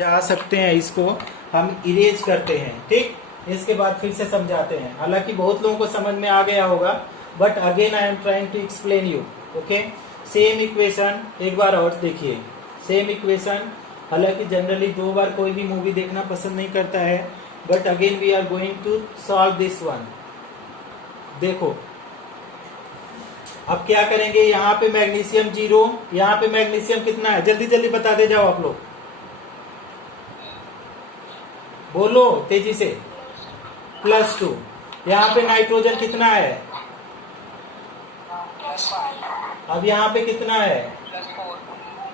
जा सकते हैं, इसको हम इरेज करते हैं। ठीक, इसके बाद फिर से समझाते हैं। हालांकि बहुत लोगों को समझ में आ गया होगा, but again I am trying to explain you. Okay, same equation एक बार और देखिए। सेम इक्वेशन, हालांकि जनरली दो बार कोई भी मूवी देखना पसंद नहीं करता है, but again we are going to solve this one. देखो अब क्या करेंगे, यहाँ पे मैग्नीशियम 0, यहाँ पे मैग्नीशियम कितना है, जल्दी जल्दी बता दे जाओ आप लोग, बोलो तेजी से। +2। यहाँ पे नाइट्रोजन कितना है, अब यहाँ पे कितना है,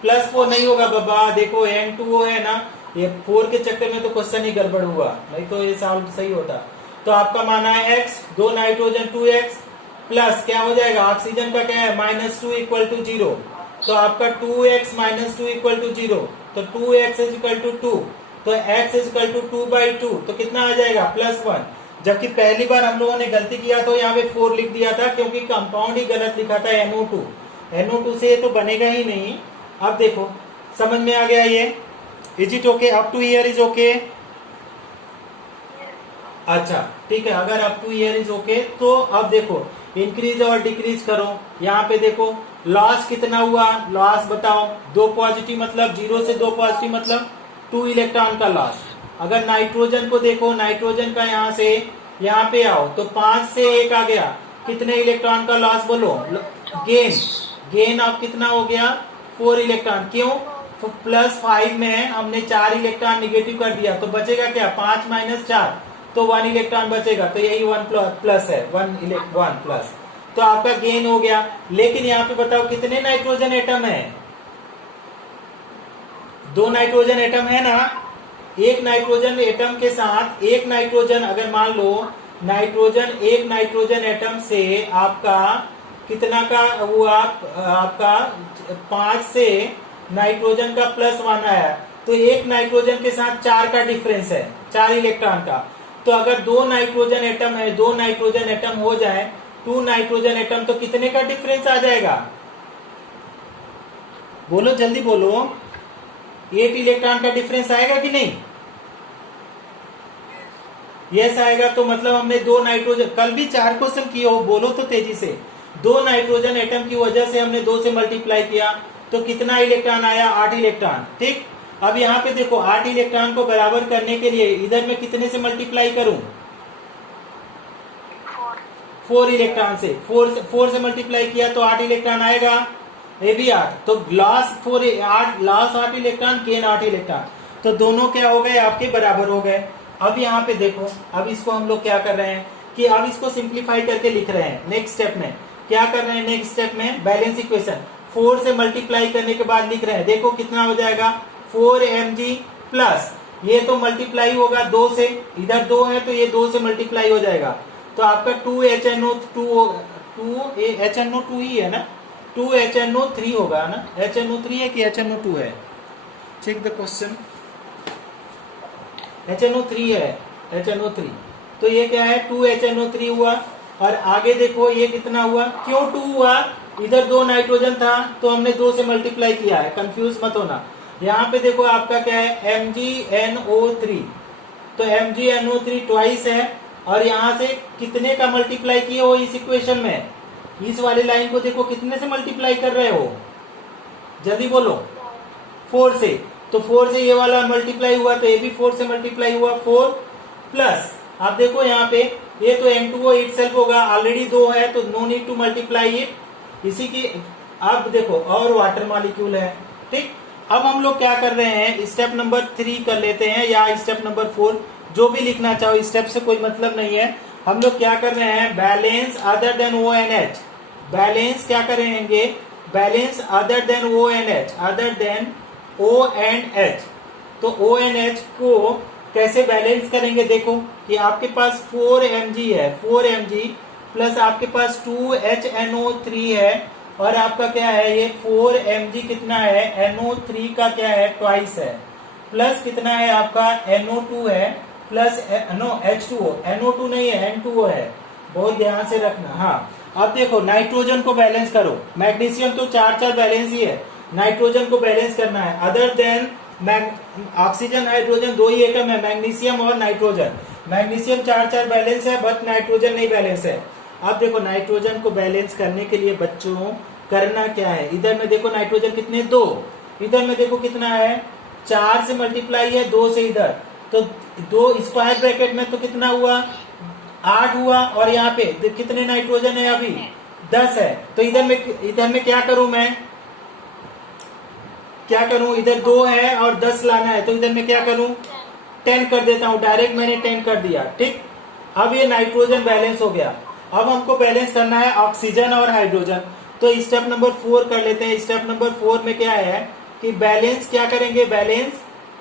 +4 नहीं होगा बाबा। देखो N2O है ना, ये 4 के चक्कर में तो क्वेश्चन ही गड़बड़ हुआ, नहीं तो ये सॉल्व सही होता। तो आपका माना है x, 2 नाइट्रोजन 2x, प्लस क्या हो जाएगा, ऑक्सीजन का क्या है -2 = 0। तो आपका 2x - 2 = 0, तो 2x = 2, तो x = 2/2, तो कितना आ जाएगा +1। जबकि पहली बार हम लोगों ने गलती किया तो यहाँ पे 4 लिख दिया था, क्योंकि कंपाउंड ही गलत लिखा था NO2। NO2 से तो बनेगा ही नहीं। अब देखो समझ में आ गया ये। Is it okay, up to here is okay? अच्छा ठीक है, अगर up to here is okay तो अब देखो इंक्रीज और डिक्रीज करो। यहाँ पे देखो लॉस कितना हुआ, लॉस बताओ। 2 पॉजिटिव मतलब 0 से 2 पॉजिटिव मतलब 2 इलेक्ट्रॉन का लॉस। अगर नाइट्रोजन को देखो, नाइट्रोजन का यहाँ से यहाँ पे आओ तो 5 से 1 आ गया, कितने इलेक्ट्रॉन का लॉस बोलो, गेन। गेन अब कितना हो गया, 4 इलेक्ट्रॉन। क्यों, +5 में हमने 4 इलेक्ट्रॉन निगेटिव कर दिया, तो बचेगा क्या, 5 - 4, तो 1 इलेक्ट्रॉन बचेगा। तो यही 1 प्लस है, 1 प्लस, तो आपका गेन हो गया। लेकिन यहाँ पे बताओ कितने नाइट्रोजन एटम है, 2 नाइट्रोजन एटम है ना। एक नाइट्रोजन एटम के साथ एक नाइट्रोजन, अगर मान लो नाइट्रोजन, एक नाइट्रोजन एटम से आपका कितना का हुआ, आपका 5 से नाइट्रोजन का +1 आया, तो एक नाइट्रोजन के साथ 4 का डिफरेंस है, 4 इलेक्ट्रॉन का। तो अगर 2 नाइट्रोजन एटम है, 2 नाइट्रोजन एटम हो जाए, 2 नाइट्रोजन एटम, तो कितने का डिफरेंस आ जाएगा, बोलो जल्दी बोलो। 8 इलेक्ट्रॉन का डिफरेंस आएगा कि नहीं, यस आएगा। तो मतलब हमने 2 नाइट्रोजन, कल भी 4 क्वेश्चन किए हो, बोलो तो तेजी से। 2 नाइट्रोजन एटम की वजह से हमने 2 से मल्टीप्लाई किया, तो कितना इलेक्ट्रॉन आया, 8 इलेक्ट्रॉन। ठीक, अब यहाँ पे देखो 8 इलेक्ट्रॉन को बराबर करने के लिए इधर मैं कितने से मल्टीप्लाई करूं, 4 इलेक्ट्रॉन से। 4 से मल्टीप्लाई किया तो 8 इलेक्ट्रॉन आएगा, ये भी 8, तो लॉस 8 इलेक्ट्रॉन, गेन 8 इलेक्ट्रॉन, तो दोनों क्या हो गए, आपके बराबर हो गए। अब यहाँ पे देखो, अब इसको हम लोग क्या कर रहे हैं कि अब इसको सिंप्लीफाई करके लिख रहे हैं। नेक्स्ट स्टेप में क्या कर रहे हैं, नेक्स्ट स्टेप में बैलेंस इक्वेशन 4 से मल्टीप्लाई करने के बाद लिख रहे हैं। देखो कितना हो जाएगा, 4mg प्लस, ये तो मल्टीप्लाई होगा 2 से, इधर 2 है तो ये 2 से मल्टीप्लाई हो जाएगा, तो आपका 2HNO2 ही है ना, 2HNO3 होगा ना, HNO3 है कि HNO2 है, चेक द क्वेश्चन। HNO3 है, HNO3, तो ये क्या है, 2HNO3 हुआ। और आगे देखो ये कितना हुआ, क्यों 2 हुआ, इधर 2 नाइट्रोजन था तो हमने 2 से मल्टीप्लाई किया है, कंफ्यूज मत होना। यहाँ पे देखो आपका क्या है, MgNO3, तो MgNO3 ट्वाइस है, और यहाँ से कितने का मल्टीप्लाई किए हो इस इक्वेशन में, इस वाली लाइन को देखो कितने से मल्टीप्लाई कर रहे हो, जल्दी बोलो, 4 से। तो 4 से ये वाला मल्टीप्लाई हुआ, तो ये भी 4 से मल्टीप्लाई हुआ, 4 प्लस, आप देखो यहाँ पे ये तो N2O इटसेल्फ होगा, ऑलरेडी 2 है तो no need to multiply it, इसी की। अब देखो और वाटर मॉलिक्यूल है। ठीक, अब हम लोग क्या कर रहे हैं, स्टेप नंबर 3 कर लेते हैं, या स्टेप नंबर 4, जो भी लिखना चाहो, स्टेप से कोई मतलब नहीं है। हम लोग क्या कर रहे हैं, balance other than ONH, balance क्या करेंगे, balance other than ONH, other than ONH। तो ONH को कैसे बैलेंस करेंगे, देखो कि आपके पास 4mg है, 4mg प्लस आपके पास 2HNO3 है, और आपका क्या है, ये 4mg कितना है, NO3 का क्या है, ट्वाइस है, प्लस कितना है आपका NO2 है, प्लस H2O, NO2 नहीं है, N2O है, बहुत ध्यान से रखना। हाँ, अब देखो नाइट्रोजन को बैलेंस करो, मैग्नीशियम तो 4 बैलेंस ही है, नाइट्रोजन को बैलेंस करना है। अदर देन ऑक्सीजन हाइड्रोजन दो ही एटम है, मैग्नीशियम और नाइट्रोजन। मैग्नीशियम 4-4 बैलेंस है, बट नाइट्रोजन नहीं बैलेंस है। अब देखो नाइट्रोजन को बैलेंस करने के लिए बच्चों करना क्या है, इधर में देखो नाइट्रोजन कितने 2, इधर में देखो कितना है 4 से मल्टीप्लाई है 2 से इधर, तो 2 स्क्वायर ब्रैकेट में तो कितना हुआ 8 हुआ, और यहाँ पे कितने नाइट्रोजन है अभी 10 है। तो इधर में क्या करूं मैं, क्या करूं, इधर 2 है और 10 लाना है, तो इधर में क्या करूं 10 कर देता हूं, डायरेक्ट मैंने 10 कर दिया। ठीक, अब ये नाइट्रोजन बैलेंस हो गया। अब हमको बैलेंस करना है ऑक्सीजन और हाइड्रोजन, तो स्टेप नंबर 4 कर लेते हैं। स्टेप नंबर 4 में क्या है कि बैलेंस क्या करेंगे, बैलेंस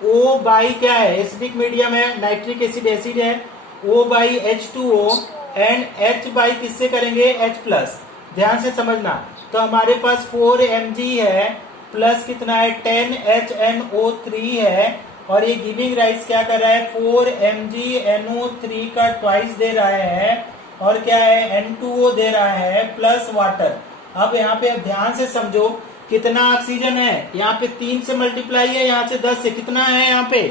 O बाई क्या है, एसिडिक मीडियम है, नाइट्रिक एसिड एसिड है, O by H2O and H by किससे करेंगे H प्लस। ध्यान से समझना, तो हमारे पास 4 Mg है प्लस कितना है 10 HNO3 है, और ये गिविंग राइस क्या कर रहा है 4 MgNO3 का ट्वाइस दे रहा है, और क्या है N2O दे रहा है प्लस वाटर। अब यहाँ पे ध्यान से समझो कितना ऑक्सीजन है, यहाँ पे 3 से मल्टीप्लाई है, यहाँ से 10 से कितना है यहाँ पे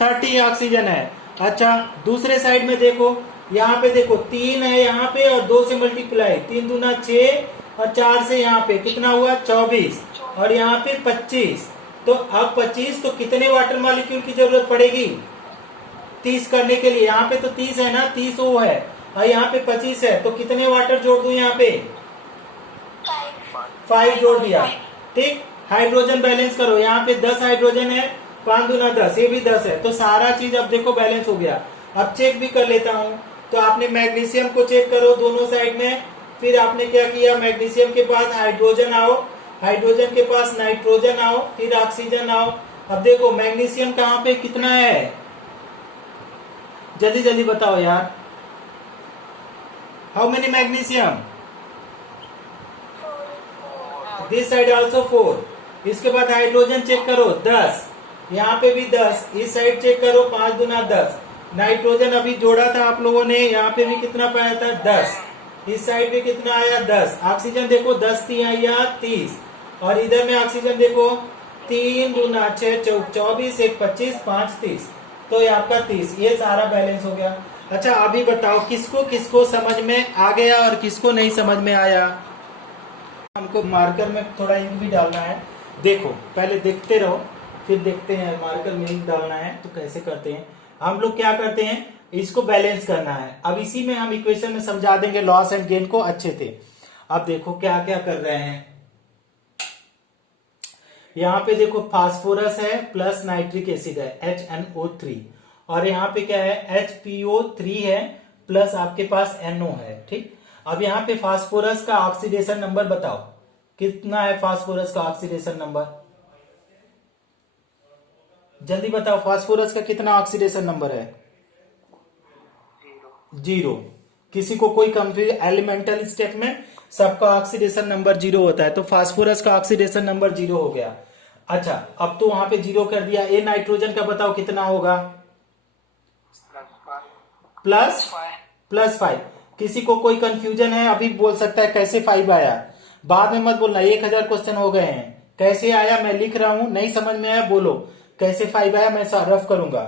30 ऑक्सीजन है। अच्छा दूसरे साइड में देखो, यहाँ पे देखो 3 है यहाँ पे और 2 से मल्टीप्लाई, 3 दूना 6 और 4 से यहाँ पे कितना हुआ 24, और यहाँ पे 25। तो अब 25 तो कितने वाटर मॉलिक्यूल की जरूरत पड़ेगी 30 करने के लिए, यहाँ पे तो 30 है ना, 30 O है और यहाँ पे 25 है, तो कितने वाटर जोड़ दूं यहाँ पे 5 जोड़ दिया। ठीक, हाइड्रोजन बैलेंस करो, यहाँ पे 10 हाइड्रोजन है, 5 दूना 10, ये भी 10 है, तो सारा चीज अब देखो बैलेंस हो गया। अब चेक भी कर लेता हूँ, तो आपने मैग्नीशियम को चेक करो दोनों साइड में, फिर आपने क्या किया मैग्नीशियम के पास हाइड्रोजन आओ, हाइड्रोजन के पास नाइट्रोजन आओ, फिर ऑक्सीजन आओ। अब देखो मैग्नीशियम कहाँ पे कितना है, जल्दी जल्दी बताओ यार, how many magnesium, this side also 4। इसके बाद हाइड्रोजन चेक करो 10, यहाँ पे भी 10, इस साइड चेक करो 5 दूना 10। नाइट्रोजन अभी जोड़ा था आप लोगों ने, यहाँ पे भी कितना पाया था 10, इस साइड पे कितना आया 10। ऑक्सीजन देखो 10 3 आया 30, और इधर में ऑक्सीजन देखो 3 दूना 6 24, 1 25, 5 30, तो ये आपका 30, ये सारा बैलेंस हो गया। अच्छा अभी बताओ किसको किसको समझ में आ गया और किसको नहीं समझ में आया। हमको मार्कर में थोड़ा इंक भी डालना है, देखो पहले देखते रहो फिर देखते हैं मार्कर में इंक डालना है तो कैसे करते हैं। हम लोग क्या करते हैं, इसको बैलेंस करना है। अब इसी में हम इक्वेशन में समझा देंगे लॉस एंड गेन को अच्छे थे। अब देखो क्या क्या कर रहे हैं, यहाँ पे देखो फास्फोरस है प्लस नाइट्रिक एसिड है HNO3, और यहाँ पे क्या है HPO3 है प्लस आपके पास NO है। ठीक, अब यहाँ पे फास्फोरस का ऑक्सीडेशन नंबर बताओ कितना है, फास्फोरस का ऑक्सीडेशन नंबर जल्दी बताओ, फास्फोरस का कितना ऑक्सीडेशन नंबर है 0। किसी को कोई कंफ्यूजन, एलिमेंटल स्टेप में सबका ऑक्सीडेशन नंबर 0 होता है, तो फास्फोरस का ऑक्सीडेशन नंबर 0 हो गया। अच्छा अब तो वहां पे 0 कर दिया, ये नाइट्रोजन का बताओ कितना होगा प्लस 5। किसी को कोई कंफ्यूजन है अभी बोल सकता है कैसे 5 आया, बाद में मत बोलना, 1000 क्वेश्चन हो गए हैं, कैसे आया मैं लिख रहा हूं, नहीं समझ में आया बोलो कैसे 5 आया, मैं रफ करूंगा।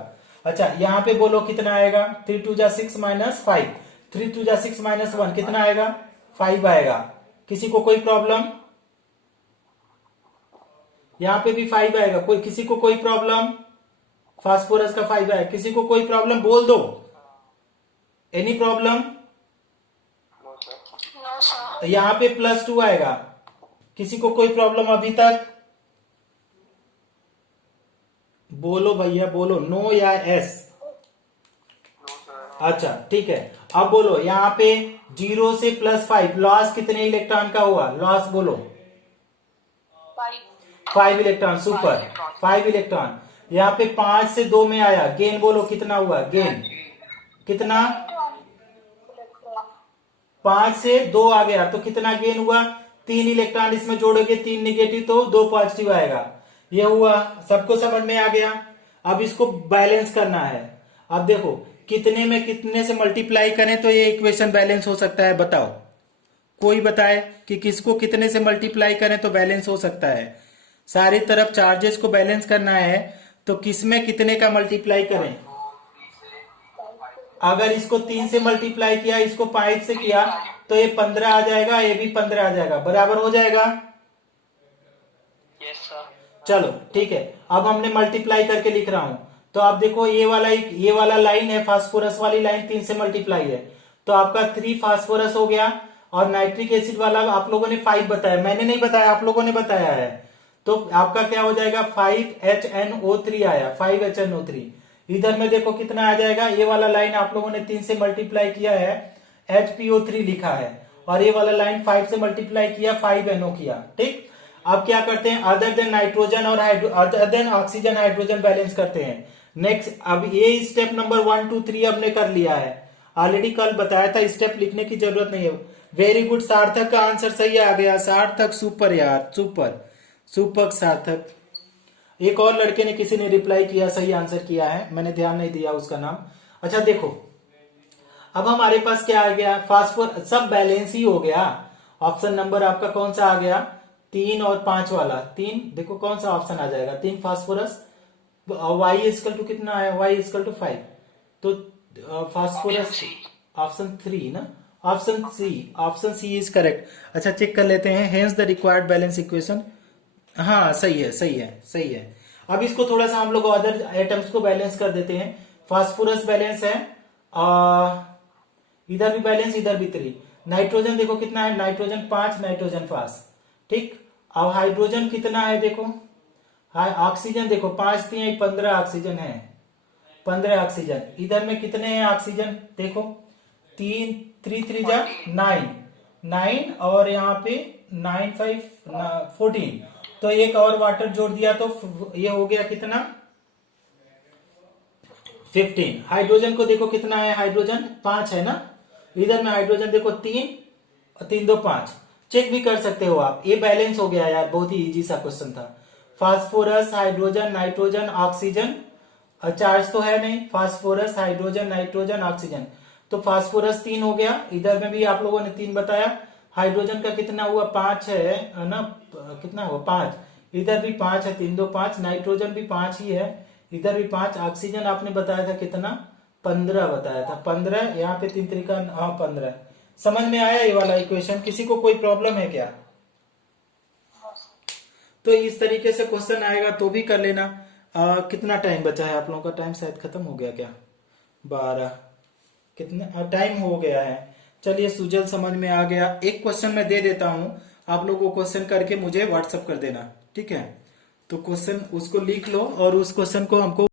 अच्छा यहाँ पे बोलो कितना आएगा 3 2 जा 6 माइनस 5, 3 2 जा 6 माइनस 1 कितना आएगा 5 आएगा। किसी को कोई प्रॉब्लम, यहाँ पे भी 5 आएगा, कोई किसी को कोई प्रॉब्लम, फास्फोरस का 5 आएगा, किसी को कोई प्रॉब्लम बोल दो, एनी प्रॉब्लम। यहाँ पे +2 आएगा, किसी को कोई प्रॉब्लम अभी तक बोलो भैया बोलो, नो या एस। अच्छा ठीक है, अब बोलो यहाँ पे 0 से +5 लॉस कितने इलेक्ट्रॉन का हुआ, लॉस बोलो 5 इलेक्ट्रॉन, सुपर 5 इलेक्ट्रॉन। यहाँ पे 5 से 2 में आया, गेन बोलो कितना हुआ, गेन कितना 5 से 2 आ गया तो कितना गेन हुआ 3 इलेक्ट्रॉन, इसमें जोड़ोगे 3 निगेटिव तो 2 पॉजिटिव आएगा, ये हुआ। सबको समझ में आ गया। अब इसको बैलेंस करना है। अब देखो कितने में कितने से मल्टीप्लाई करें तो ये इक्वेशन बैलेंस हो सकता है, बताओ कोई बताए कि किसको कितने से मल्टीप्लाई करें तो बैलेंस हो सकता है, सारी तरफ चार्जेस को बैलेंस करना है तो किसमें कितने का मल्टीप्लाई करें? अगर इसको 3 से मल्टीप्लाई किया, इसको 5 से किया, तो ये 15 आ जाएगा, ये भी 15 आ जाएगा, बराबर हो जाएगा। Yes sir. चलो ठीक है, अब हमने मल्टीप्लाई करके लिख रहा हूं। तो आप देखो ये वाला लाइन है, फास्फोरस वाली लाइन 3 से मल्टीप्लाई है, तो आपका 3 फास्फोरस हो गया। और नाइट्रिक एसिड वाला आप लोगों ने 5 बताया, मैंने नहीं बताया, आप लोगों ने बताया है। तो आपका क्या हो जाएगा, 5HNO3 आया, 5HNO3। इधर में देखो कितना आ जाएगा, ये वाला लाइन आप लोगों ने 3 से मल्टीप्लाई किया है, HPO3 लिखा है, और ये वाला लाइन 5 से मल्टीप्लाई किया, 5NO किया। ठीक, अब क्या करते हैं, अदर देन नाइट्रोजन और other than oxygen hydrogen balance करते हैं। नेक्स्ट, अब ये स्टेप नंबर 1 2 3 हमने कर लिया है, ऑलरेडी कल बताया था, स्टेप लिखने की जरूरत नहीं है। वेरी गुड, सार्थक का आंसर सही आ गया। सार्थक सुपर यार, सुपर सुपर सार्थक। एक और लड़के ने, किसी ने रिप्लाई किया, सही आंसर किया है, मैंने ध्यान नहीं दिया उसका नाम। अच्छा देखो, अब हमारे पास क्या आ गया, फास्फोर सब बैलेंस ही हो गया। ऑप्शन नंबर आपका कौन सा आ गया, 3 और 5 वाला। 3 देखो कौन सा ऑप्शन आ जाएगा, 3 फास्फोरस, y इक्वल टू कितना है, y इक्वल टू 5। तो फास्फोरस ऑप्शन 3 ना, ऑप्शन सी इज करेक्ट। अच्छा चेक कर लेते हैं, hence the required balance equation. हाँ सही है, सही है, सही है। अब इसको थोड़ा सा हम लोग अदर एटम्स को बैलेंस कर देते हैं। फास्फोरस बैलेंस है, इधर भी बैलेंस, इधर भी 3। नाइट्रोजन देखो कितना है, नाइट्रोजन 5, नाइट्रोजन 5। ठीक, अब हाइड्रोजन कितना है देखो, ऑक्सीजन देखो 5 3 15 ऑक्सीजन है, 15 ऑक्सीजन। इधर में कितने हैं ऑक्सीजन देखो, 3 3 3 जा 9 और यहाँ पे 9 5 14। तो एक और वाटर जोड़ दिया तो ये हो गया कितना, 15। हाइड्रोजन को देखो कितना है, हाइड्रोजन 5 है ना, इधर में हाइड्रोजन देखो 3 और 3 2 5। चेक भी कर सकते हो आप, ये बैलेंस हो गया यार, बहुत ही इजी सा क्वेश्चन था। Phosphorus, hydrogen, nitrogen, oxygen, charge तो है नहीं, फास्फोरस, हाइड्रोजन, नाइट्रोजन, ऑक्सीजन। तो फास्फोरस 3 हो गया, इधर में भी आप लोगों ने 3 बताया। हाइड्रोजन का कितना हुआ, 5 है ना, कितना हुआ 5, इधर भी 5 है, 3 2 5। नाइट्रोजन भी 5 ही है, इधर भी 5। ऑक्सीजन आपने बताया था कितना, 15 बताया था, 15। यहाँ पे 3 तरीका, हाँ 15। समझ में आया ये वाला इक्वेशन? किसी को कोई प्रॉब्लम है क्या? तो इस तरीके से क्वेश्चन आएगा तो भी कर लेना। कितना टाइम बचा है आप लोगों का? टाइम शायद खत्म हो गया क्या, 12 कितना टाइम हो गया है। चलिए सुजल समझ में आ गया। एक क्वेश्चन मैं दे देता हूं, आप लोगों को क्वेश्चन करके मुझे व्हाट्सअप कर देना, ठीक है? तो क्वेश्चन उसको लिख लो और उस क्वेश्चन को हमको